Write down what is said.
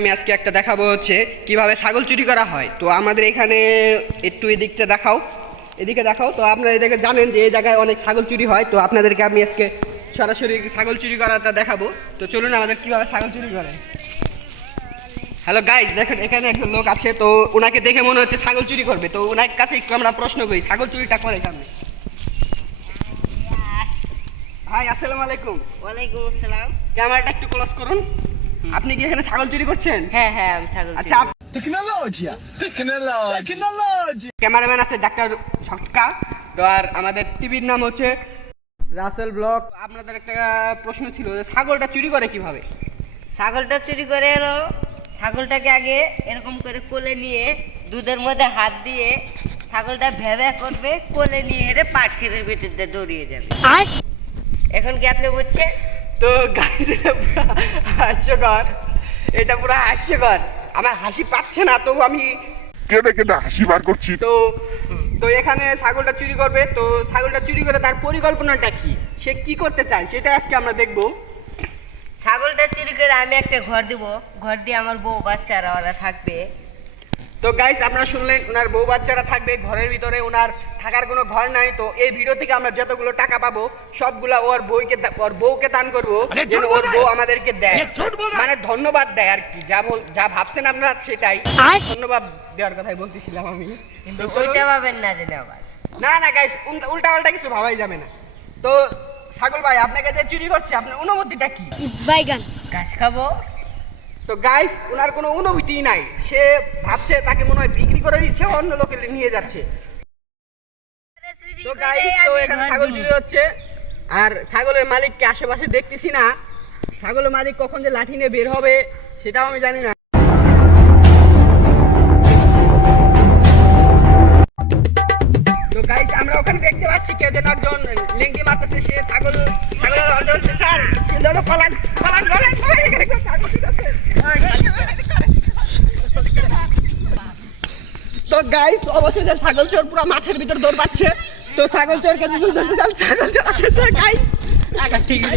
আমি আজকে একটা দেখাবো হচ্ছে কিভাবে ছাগল চুরি করা হয়। তো আমাদের এখানে একটু এদিকটা দেখাও, এদিকে দেখাও। তো আপনারা এদিকে জানেন যে এই জায়গায় অনেক ছাগল চুরি হয়। তো আপনাদেরকে আমি আজকে সরাসরি ছাগল চুরি করাটা দেখাবো। তো চলুন আমাদের কিভাবে ছাগল চুরি করে। হ্যালো গাইজ, দেখেন এখানে একজন লোক আছে। তো ওনাকে দেখে মনে হচ্ছে ছাগল চুরি করবে। তো ওনার কাছে একটু আমরা প্রশ্ন করি, ছাগল চুরিটা করে কেমন? ভাই আসসালামু আলাইকুম। ওয়ালাইকুম আসসালাম। ক্যামেরাটা একটু ক্লোজ করুন। আপনি কি এখানে ছাগল চুরি করছেন? হ্যাঁ হ্যাঁ, আমি ছাগল চুরি আচ্ছা, করি। Tecnologia! ক্যামেরাম্যান আছে ডাক্তার ছক্কা। তো আর আমাদের টিভির নাম হচ্ছে রাসেল ব্লগ। আপনাদের একটা প্রশ্ন ছিল যে ছাগলটা চুরি করে কিভাবে? ছাগলটা চুরি করে এলো, ছাগলটাকে আগে এরকম করে কোলে নিয়ে দুধের মধ্যে হাত দিয়ে ছাগলটা ভ্যাভ্যা করবে, কোলে নিয়ে হেরে পাট খেতের ভিতর দিয়ে দৌড়িয়ে যাবে। এখন কি আপনি বুঝছেন? তো গাইজ হাস্যকর, এটা পুরো হাস্যকর। আমার হাসি পাচ্ছে না, তো আমি কেটে কেটে হাসি বার করছি। তো তো এখানে ছাগলটা চুরি করবে। তো ছাগলটা চুরি করে তার পরিকল্পনাটা কি, সে কি করতে চায় সেটা আজকে আমরা দেখবো। ছাগলটা চুরি করে আমি একটা ঘর দিব, ঘর দিয়ে আমার বউ বাচ্চারা ওরা থাকবে। তো গাইস আপনারা শুনলেন, ওনার বউ বাচ্চারা থাকবে ঘরের ভিতরে, ওনার থাকার কোনো ঘর নাই। তো এই ভিডিও থেকে আমরা যতগুলো টাকা পাবো সবগুলা ওর বউকে দান করবো, যেন ওর বউ আমাদেরকে দেয়, মানে ধন্যবাদ দেয় আর কি। যা ভাবছেন আপনারা সেটাই ধন্যবাদ দেওয়ার কথাই বলতেছিলাম আমি। কিন্তু ওইটা পাবেন না যেন আবার। না গাইস, উল্টা পাল্টা কিছু ভাবাই যাবে না। তো ছাগল ভাই, আপনাকে যে চুরি করছে আপনার অনুমতিটা কি? বাইগান ঘাস খাবো। তো গাইস ওনার কোনো অনুভূতিই নাই, সে ভাবছে তাকে মনে হয় বিক্রি করে দিচ্ছে, অন্য লোকে নিয়ে যাচ্ছে। তো গাইস, তো এখানে ছাগল চুরি হচ্ছে আর ছাগলের মালিককে আশেপাশে দেখতেছি না। ছাগলের মালিক কখন যে লাঠি নিয়ে বের হবে সেটাও আমি জানি না। তো গাইস আমরা ওখানে দেখতে পাচ্ছি কেউ যেন একজন লেংটি মারতেছে, সে ছাগলের স্যার সে যেন পালান। এখানে কেউ ছাগল চুরি করছে। তো গাইস অবশেষে ছাগল চোর পুরো মাঠের ভিতর দৌড় পাচ্ছে। তো ছাগল চোরকে যদি ধরতে চান, ছাগল চোর আছে গাইস। ঠিক আছে।